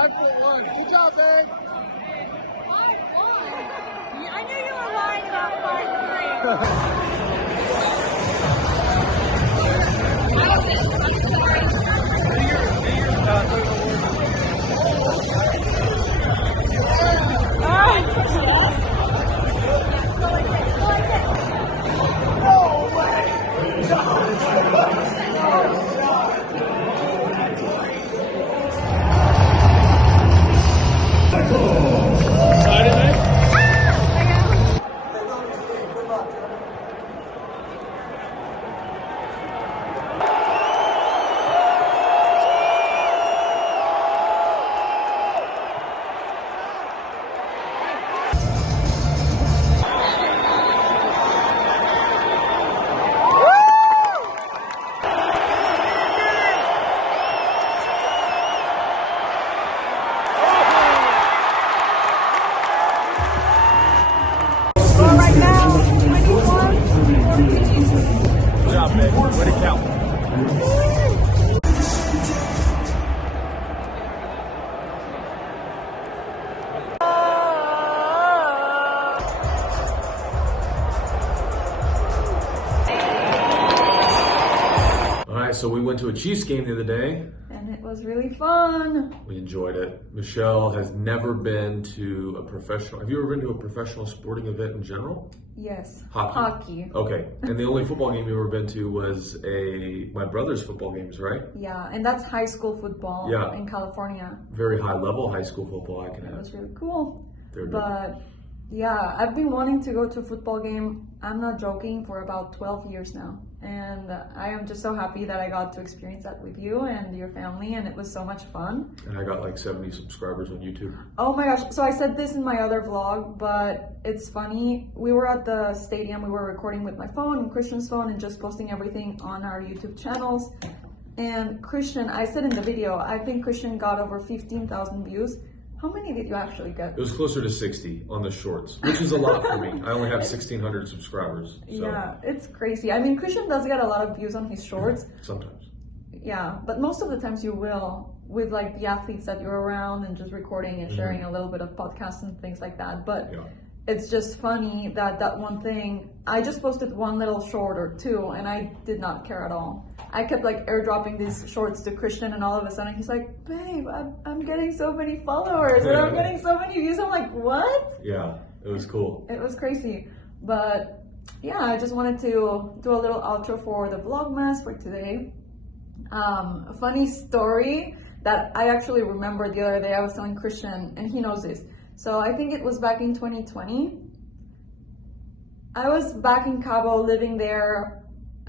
5'1". Good job, babe. I knew you were lying about 5'3". Right now, 21. Good job, babe. Way to count. Alright, so we went to a Chiefs game the other day. And it was really fun. We enjoyed it. Michelle has never been to a professional. Have you ever been to a professional sporting event in general? Yes. Hockey. Okay. And the only football game you've ever been to was my brother's football games, right? Yeah, and that's high school football in California. Very high level high school football I can It have. was really cool. They're good. But yeah, I've been wanting to go to a football game, I'm not joking, for about 12 years now. And I am just so happy that I got to experience that with you and your family, and it was so much fun. And I got like 70 subscribers on YouTube. Oh my gosh, so I said this in my other vlog, but it's funny. We were at the stadium, we were recording with my phone and Christian's phone and just posting everything on our YouTube channels. And Christian, I said in the video, I think Christian got over 15,000 views. How many did you actually get? It was closer to 60 on the shorts, which is a lot for me. I only have 1,600 subscribers. So. Yeah, it's crazy. I mean, Christian does get a lot of views on his shorts. Sometimes. Yeah, but most of the times you will, with like the athletes that you're around and just recording and sharing a little bit of podcasts and things like that. But it's just funny that one thing, I just posted one little short or two and I did not care at all. I kept like airdropping these shorts to Christian and all of a sudden he's like, babe, I'm getting so many followers and I'm getting so many views. I'm like, what? Yeah, it was cool. It was crazy. But yeah, I just wanted to do a little outro for the Vlogmas for today. A funny story that I actually remembered the other day, I was telling Christian and he knows this. So I think it was back in 2020. I was back in Cabo living there.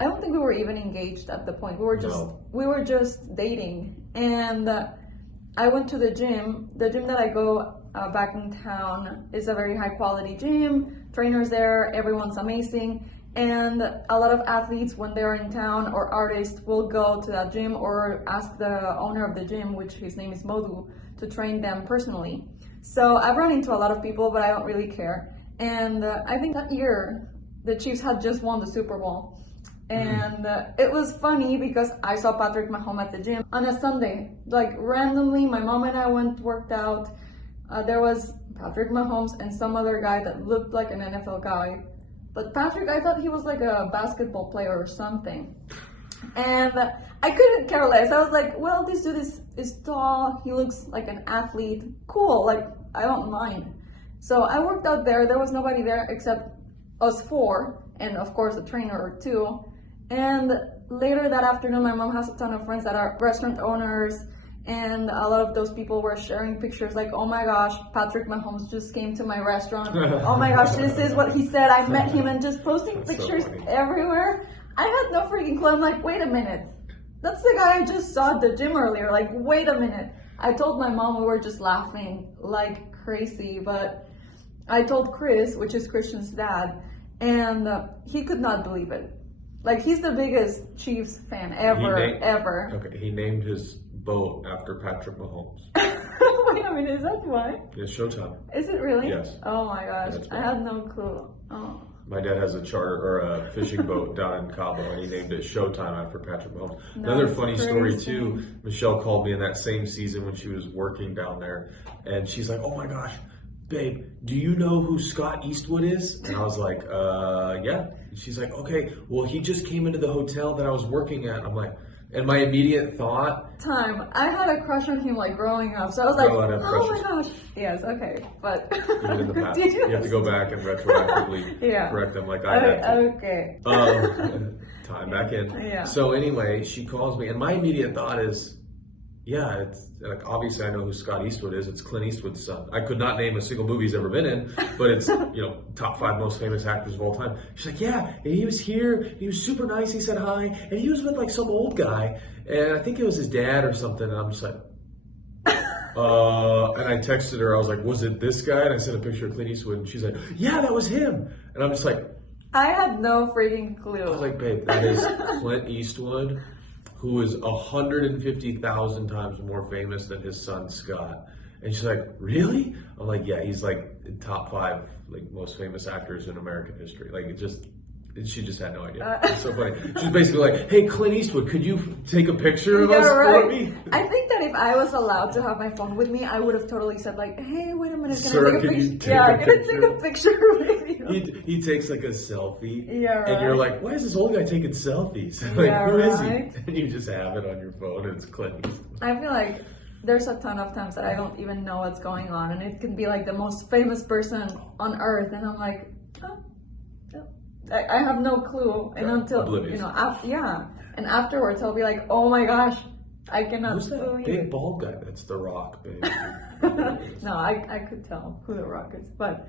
I don't think we were even engaged at the point. We were just dating. And I went to the gym. The gym that I go back in town is a very high quality gym. Trainers there, everyone's amazing. And a lot of athletes, when they're in town or artists, will go to that gym or ask the owner of the gym, which his name is Modu, to train them personally. So I've run into a lot of people, but I don't really care. And I think that year, the Chiefs had just won the Super Bowl. And it was funny because I saw Patrick Mahomes at the gym on a Sunday. Like randomly, my mom and I worked out. There was Patrick Mahomes and some other guy that looked like an NFL guy. But Patrick, I thought he was like a basketball player or something. And I couldn't care less. I was like, well, this dude is tall. He looks like an athlete. Cool, like, I don't mind. So I worked out there. There was nobody there except us four. And of course, a trainer or two. And later that afternoon, my mom has a ton of friends that are restaurant owners. And a lot of those people were sharing pictures like, oh my gosh, Patrick Mahomes just came to my restaurant. Oh my gosh, this is what he said. I met him, and just posting pictures everywhere. I had no freaking clue. I'm like, wait a minute. That's the guy I just saw at the gym earlier. Like, wait a minute. I told my mom, we were just laughing like crazy. But I told Chris, which is Christian's dad, and he could not believe it. Like, he's the biggest Chiefs fan ever. Okay, he named his boat after Patrick Mahomes. Wait a minute, is that why? It's Showtime. Is it really? Yes. Oh my gosh, I had no clue. Oh. My dad has a charter or a fishing boat down in Cabo, and he named it Showtime after Patrick Mahomes. Another funny story too. Michelle called me in that same season when she was working down there, and she's like, "Oh my gosh, babe, do you know who Scott Eastwood is?" And I was like, yeah. And she's like, okay, well, he just came into the hotel that I was working at. I'm like, and my immediate thought. I had a crush on him like growing up, so I was like, oh my gosh. Yes, okay, but. Even in the past. You have to go back and retroactively correct them like I had to. Okay. Time back in. Yeah. So anyway, she calls me, and my immediate thought is, yeah, it's like obviously I know who Scott Eastwood is. It's Clint Eastwood's son. I could not name a single movie he's ever been in, but it's top 5 most famous actors of all time. She's like, yeah, and he was here. He was super nice. He said hi, and he was with like some old guy, and I think it was his dad or something. And I'm just like, and I texted her. I was like, was it this guy? And I sent a picture of Clint Eastwood, and she's like, yeah, that was him. And I'm just like, I had no freaking clue. I was like, babe, that is Clint Eastwood, who is 150,000 times more famous than his son Scott. And she's like, really? I'm like, yeah, he's like top 5 like most famous actors in American history. Like she just had no idea. It's so funny. She's basically like, hey, Clint Eastwood, could you take a picture of us for me? I think that if I was allowed to have my phone with me, I would have totally said like, hey, wait a minute, Sir, can I take a picture? take a picture with you? He takes like a selfie. Yeah, right. And you're like, why is this old guy taking selfies? Like, who is he? And you just have it on your phone and it's Clint Eastwood. I feel like there's a ton of times that I don't even know what's going on, and it can be like the most famous person on earth, and I'm like, oh. I have no clue, and until oblivious. And afterwards I'll be like, oh my gosh, I cannot. Who's that big bald guy? That's The Rock, baby. No, I could tell who The Rock is, but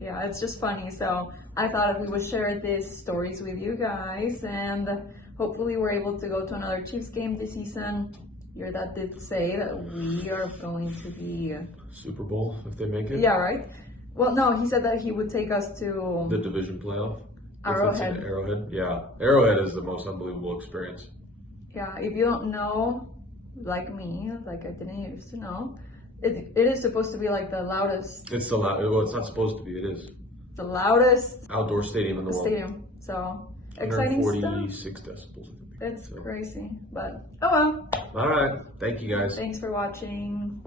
yeah, it's just funny. So I thought we would share these stories with you guys, and hopefully we're able to go to another Chiefs game this season. Your dad did say that we are going to be Super Bowl if they make it. Yeah, right. Well, no, he said that he would take us to the division playoff. Arrowhead. Arrowhead, yeah. Arrowhead is the most unbelievable experience. Yeah, if you don't know, like me, like I didn't used to know, it is supposed to be like the loudest. It's the loudest. Well, it's not supposed to be. It is. The loudest outdoor stadium in the world. Stadium. So exciting 146 decibels. It's crazy, but oh well. All right. Thank you guys. Thanks for watching.